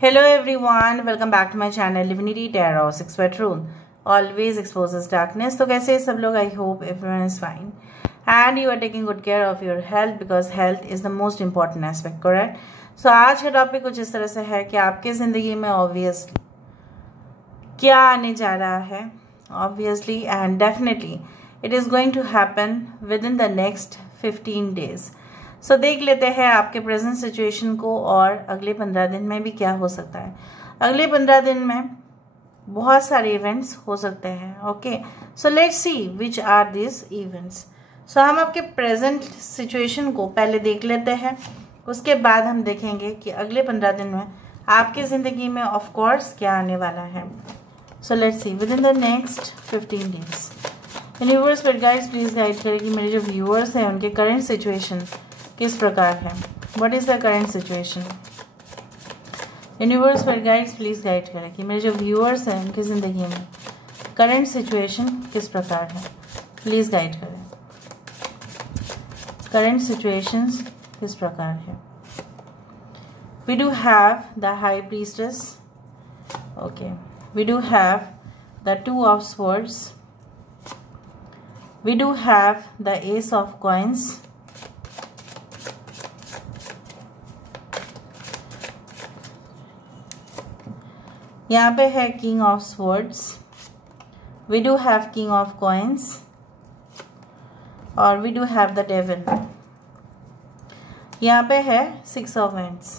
Hello everyone, welcome back to my channel Divinity Tarot 6 Rune always exposes darkness। तो कैसे सब लोग? I hope everyone is fine and you are taking good care of your health because health is the most important aspect, correct? So आज का topic कुछ इस तरह से है कि आपके ज़िंदगी में ऑब्वियसली क्या आने जा रहा है, obviously and definitely it is going to happen within the next 15 days। So देख लेते हैं आपके प्रेजेंट सिचुएशन को और अगले 15 दिन में भी क्या हो सकता है। अगले 15 दिन में बहुत सारे इवेंट्स हो सकते हैं। Okay, so let's see which are this events. सो हम आपके प्रेजेंट सिचुएशन को पहले देख लेते हैं, उसके बाद हम देखेंगे कि अगले 15 दिन में आपके ज़िंदगी में ऑफ कोर्स क्या आने वाला है। सो let's C with in the next 15 days। Universe पर गाइड्स प्लीज गाइड करें कि मेरे जो व्यूअर्स हैं उनके करंट सिचुएशन किस प्रकार है। What is the current situation? Universe पर गाइड्स प्लीज गाइड करें कि मेरे जो व्यूअर्स हैं उनकी ज़िंदगी में करंट सिचुएशन किस प्रकार है। प्लीज गाइड करें, करंट सिचुएशंस किस प्रकार है। We do have the high priestess. Okay, we do have the 2 of swords। We do have the Ace of Coins। यहाँ पे है King of Swords। We do have King of Coins और we do have the Devil। यहाँ पे है 6 of Wands।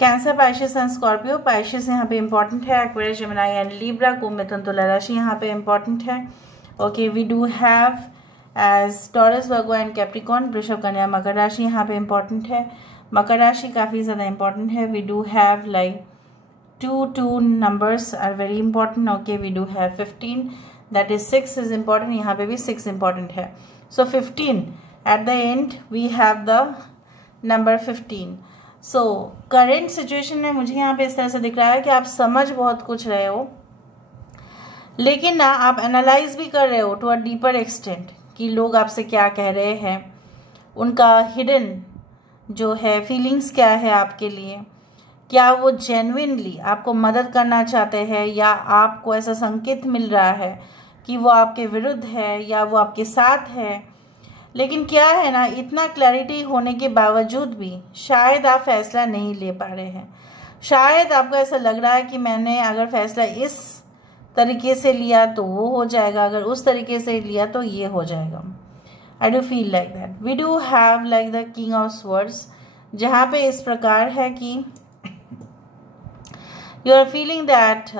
Cancer, Pisces and Scorpio. Pisces यहाँ पे important है, एक्वेरियस, जेमिनी एंड लिब्रा। कुंभ, मिथुन, तुला राशि यहाँ पे इंपॉर्टेंट है। Okay, we do have as Taurus, Virgo and Capricorn. वृषभ, कन्या, मकर राशि यहाँ पे इंपॉर्टेंट है। मकर राशि काफ़ी ज़्यादा इंपॉर्टेंट है। We do have like 2 numbers are very important। Okay, we do have 15, that is 6 is important. यहाँ पे भी 6 इम्पॉर्टेंट है। So 15 at the end we have the number 15। So current situation में मुझे यहाँ पे इस तरह से दिख रहा है कि आप समझ बहुत कुछ रहे हो, लेकिन ना आप एनालाइज भी कर रहे हो टू अ डीपर एक्सटेंट कि लोग आपसे क्या कह रहे हैं, उनका हिडन जो है फीलिंग्स क्या है आपके लिए, क्या वो जेन्युइनली आपको मदद करना चाहते हैं या आपको ऐसा संकेत मिल रहा है कि वो आपके विरुद्ध है या वो आपके साथ है। लेकिन क्या है ना, इतना क्लैरिटी होने के बावजूद भी शायद आप फैसला नहीं ले पा रहे हैं। शायद आपको ऐसा लग रहा है कि मैंने अगर फैसला इस तरीके से लिया तो वो हो जाएगा, अगर उस तरीके से लिया तो ये हो जाएगा। I do feel like that. We do have like the king of swords, जहाँ पे इस प्रकार है कि you are feeling that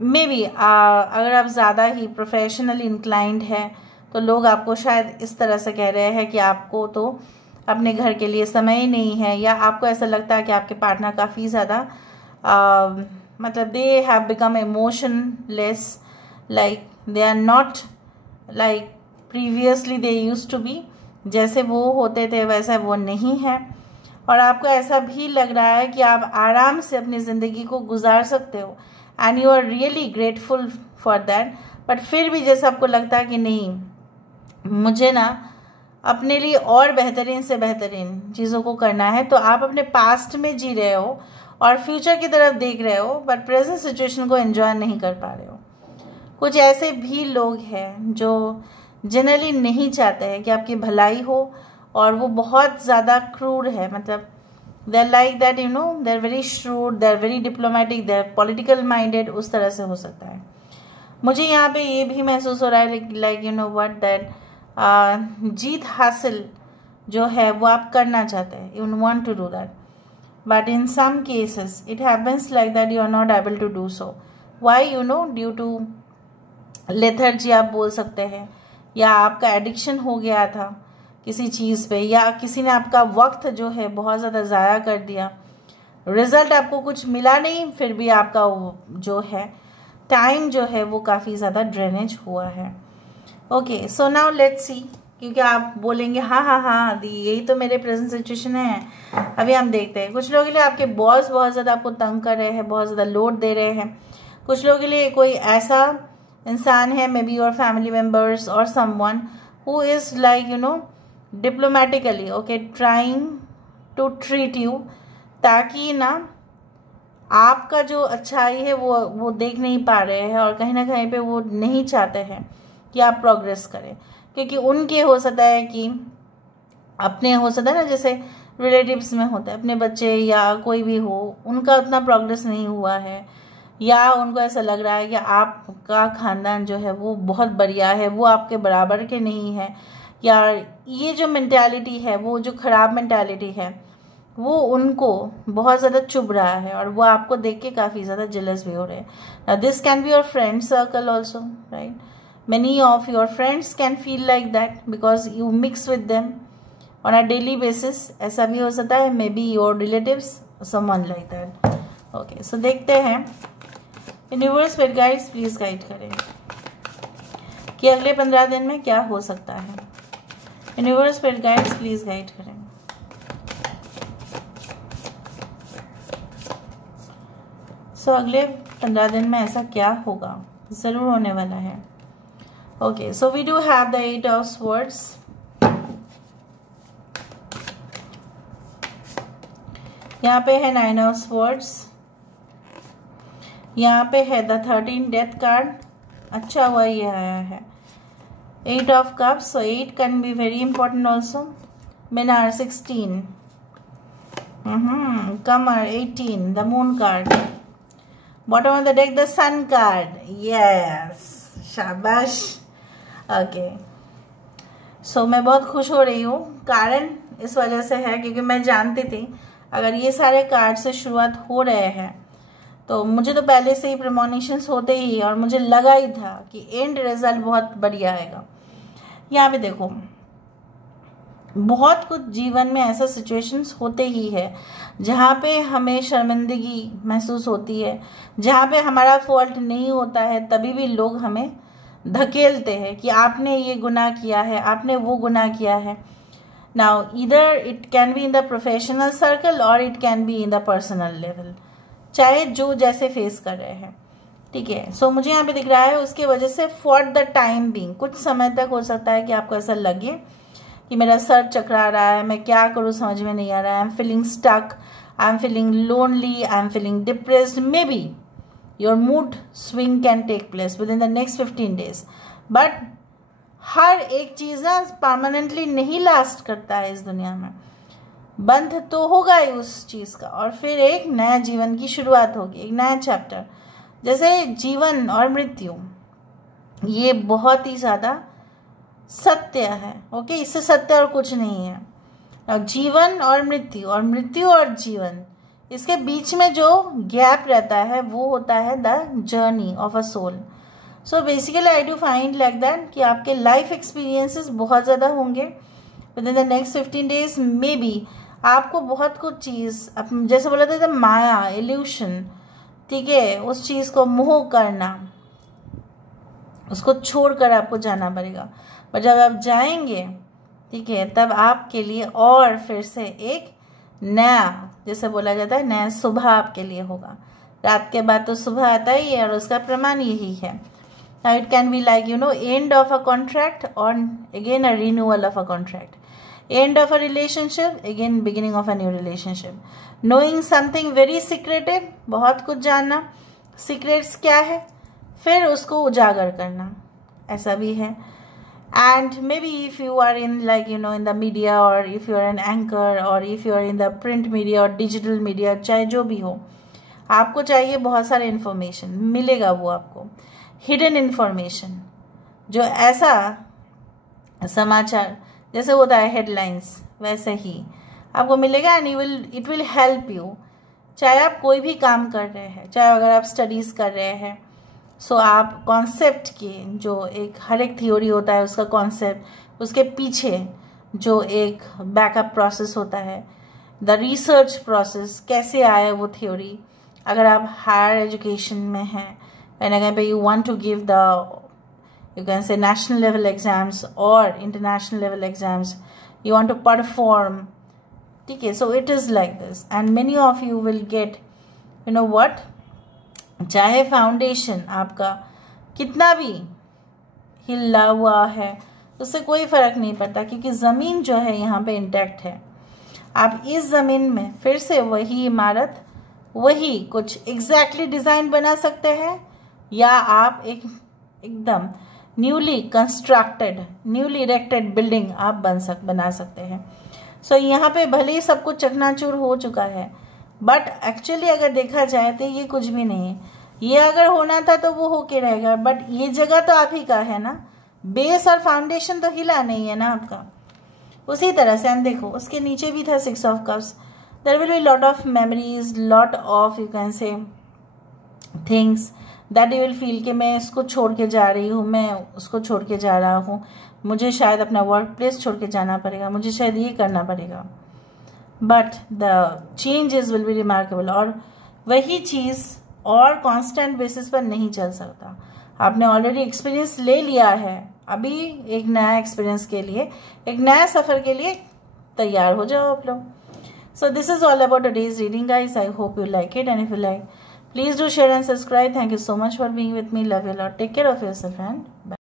maybe अगर आप ज़्यादा ही प्रोफेशनली इंक्लाइंड है तो लोग आपको शायद इस तरह से कह रहे हैं कि आपको तो अपने घर के लिए समय ही नहीं है, या आपको ऐसा लगता है कि आपके पार्टनर काफ़ी ज़्यादा मतलब they have become emotionless, like they are not like previously they used to be. जैसे वो होते थे वैसा वो नहीं है, और आपको ऐसा भी लग रहा है कि आप आराम से अपनी ज़िंदगी को गुजार सकते हो and you are really grateful for that. But फिर भी जैसे आपको लगता है कि नहीं, मुझे ना अपने लिए और बेहतरीन से बेहतरीन चीज़ों को करना है, तो आप अपने पास्ट में जी रहे हो और फ्यूचर की तरफ देख रहे हो, बट प्रेजेंट सिचुएशन को एंजॉय नहीं कर पा रहे हो। कुछ ऐसे भी लोग हैं जो जनरली नहीं चाहते हैं कि आपकी भलाई हो, और वो बहुत ज़्यादा क्रूर है, मतलब they are like that, you know, they are very shrewd, they are very diplomatic, they are political minded, उस तरह से हो सकता है। मुझे यहाँ पे ये भी महसूस हो रहा है like you know what that जीत हासिल जो है वो आप करना चाहते हैं, you want to do that, but in some cases it happens like that you are not able to do so. Why? You know, due to lethargy आप बोल सकते हैं, या आपका एडिक्शन हो गया था किसी चीज़ पे, या किसी ने आपका वक्त जो है बहुत ज़्यादा ज़ाया कर दिया। रिजल्ट आपको कुछ मिला नहीं, फिर भी आपका जो है टाइम जो है वो काफ़ी ज़्यादा ड्रेनेज हुआ है। Okay, so now let's see, क्योंकि आप बोलेंगे हाँ हाँ हाँ दी, यही तो मेरे प्रेजेंट सिचुएशन है। अभी हम देखते हैं, कुछ लोगों के लिए आपके बॉस बहुत ज़्यादा आपको तंग कर रहे हैं, बहुत ज़्यादा लोड दे रहे हैं। कुछ लोगों के लिए कोई ऐसा इंसान है, maybe your family members और someone who is like you know diplomatically, okay, trying to treat you ताकि ना आपका जो अच्छाई है वो देख नहीं पा रहे हैं और कहीं ना कहीं पे वो नहीं चाहते हैं कि आप प्रोग्रेस करें, क्योंकि उनके हो सकता है कि अपने हो सकता है ना, जैसे रिलेटिव्स में होता है, अपने बच्चे या कोई भी हो, उनका उतना प्रोग्रेस नहीं हुआ है, या उनको ऐसा लग रहा है कि आपका खानदान जो है वो बहुत बढ़िया है, वो आपके बराबर के नहीं है, या ये जो मेंटालिटी है वो जो खराब मेंटालिटी है वो उनको बहुत ज़्यादा चुभ रहा है और वो आपको देख के काफ़ी ज़्यादा जेलस भी हो रहे हैं. This can be your friend circle also, right. Many of your friends can feel like that because you mix with them on a daily basis. ऐसा भी हो सकता है, maybe your relatives, someone like that. Okay, so देखते हैं universe spirit guides please guide करें कि अगले 15 दिन में क्या हो सकता है. Universe spirit guides please guide करें. सो अगले 15 दिन में ऐसा क्या होगा, जरूर होने वाला है. Okay, so we do have the 8 of Swords. यहाँ पे है 9 of Swords. यहाँ पे है the 13 Death card. अच्छा हुआ ये आया है. 8 of Cups. So 8 can be very important also. Minar 16. Kamar 18. The Moon card. Bottom of the deck the Sun card. Yes. शाबाश. ओके, सो मैं बहुत खुश हो रही हूँ. कारण इस वजह से है क्योंकि मैं जानती थी अगर ये सारे कार्ड से शुरुआत हो रहे हैं तो मुझे तो पहले से ही प्रेमोनिशंस होते ही और मुझे लगा ही था कि एंड रिजल्ट बहुत बढ़िया आएगा. यहाँ पे देखो, बहुत कुछ जीवन में ऐसा सिचुएशंस होते ही है जहाँ पे हमें शर्मिंदगी महसूस होती है, जहाँ पे हमारा फॉल्ट नहीं होता है, तभी भी लोग हमें धकेलते हैं कि आपने ये गुनाह किया है, आपने वो गुनाह किया है. नाउ इधर it can be in the professional circle और it can be in the personal level, चाहे जो जैसे फेस कर रहे हैं. ठीक है. सो मुझे यहाँ पे दिख रहा है उसके वजह से फॉर द टाइम बीइंग कुछ समय तक हो सकता है कि आपको ऐसा लगे कि मेरा सर चकरा रहा है, मैं क्या करूँ समझ में नहीं आ रहा है, I am feeling stuck, I am feeling lonely, I am feeling depressed. Maybe your mood swing can take place within the next 15 days. But हर एक चीज़ ना परमानेंटली नहीं लास्ट करता है इस दुनिया में. बंध तो होगा ही उस चीज़ का और फिर एक नया जीवन की शुरुआत होगी, एक नया चैप्टर. जैसे जीवन और मृत्यु ये बहुत ही ज़्यादा सत्य है. ओके, इससे सत्य और कुछ नहीं है. जीवन और मृत्यु और जीवन, इसके बीच में जो गैप रहता है वो होता है the journey of a soul. So basically I do find like that कि आपके लाइफ एक्सपीरियंसेस बहुत ज़्यादा होंगे within the next 15 days. Maybe आपको बहुत कुछ चीज़ जैसे बोला था माया, इल्यूशन, ठीक है, उस चीज़ को मोह करना, उसको छोड़कर आपको जाना पड़ेगा. पर जब आप जाएंगे, ठीक है, तब आपके लिए और फिर से एक नया, जैसे बोला जाता है, नया सुबह आपके लिए होगा. रात के बाद तो सुबह आता ही है और उसका प्रमाण यही है. Now it can be like end of a contract और again a renewal of a contract, end of a relationship, again beginning of a new relationship, knowing something very secretive, बहुत कुछ जानना, सीक्रेट्स क्या है, फिर उसको उजागर करना, ऐसा भी है. And maybe if you are in in the media, or if you are an anchor, or if you are in the print media or digital media, चाहे जो भी हो, आपको चाहिए बहुत सारे इन्फॉर्मेशन, मिलेगा वो आपको हिडन इन्फॉर्मेशन, जो ऐसा समाचार जैसे होता है हेडलाइंस वैसे ही आपको मिलेगा. And it will help you, चाहे आप कोई भी काम कर रहे हैं, चाहे अगर आप स्टडीज़ कर रहे हैं. सो आप कॉन्सेप्ट के जो एक हर एक थ्योरी होता है उसका कॉन्सेप्ट, उसके पीछे जो एक बैकअप प्रोसेस होता है, द रिसर्च प्रोसेस, कैसे आया वो थ्योरी. अगर आप हायर एजुकेशन में हैं एंड अगर पे you want to give the you can say national level exams or international level exams, you want to perform, okay, so it is like this. And many of you will get what, चाहे foundation आपका कितना भी हिला हुआ है उससे कोई फर्क नहीं पड़ता, क्योंकि ज़मीन जो है यहाँ पे इंटैक्ट है. आप इस ज़मीन में फिर से वही इमारत, वही कुछ एग्जैक्टली डिज़ाइन बना सकते हैं, या आप एकदम newly constructed, newly erected building आप बना सकते हैं। सो यहाँ पे भले ही सब कुछ चकनाचूर हो चुका है, बट एक्चुअली अगर देखा जाए तो ये कुछ भी नहीं है। ये अगर होना था तो वो होके रहेगा, बट ये जगह तो आप ही का है ना, बेस और फाउंडेशन तो हिला नहीं है ना आपका। उसी तरह से हम देखो उसके नीचे भी था 6 of cups. There will be lot of memories, lot of you can say things that you will feel कि मैं इसको छोड़ के जा रही हूँ, मैं उसको छोड़ के जा रहा हूँ, मुझे शायद अपना वर्क प्लेस छोड़ के जाना पड़ेगा, मुझे शायद ये करना पड़ेगा, but the changes will be remarkable. और वही चीज़ और कांस्टेंट बेसिस पर नहीं चल सकता। आपने ऑलरेडी एक्सपीरियंस ले लिया है, अभी एक नया एक्सपीरियंस के लिए, एक नया सफ़र के लिए तैयार हो जाओ आप लोग। So this is all about today's reading guys. I hope you like it, and if you like, please do share and subscribe. Thank you so much for being with me. Love you a lot. Take care of yourself and bye.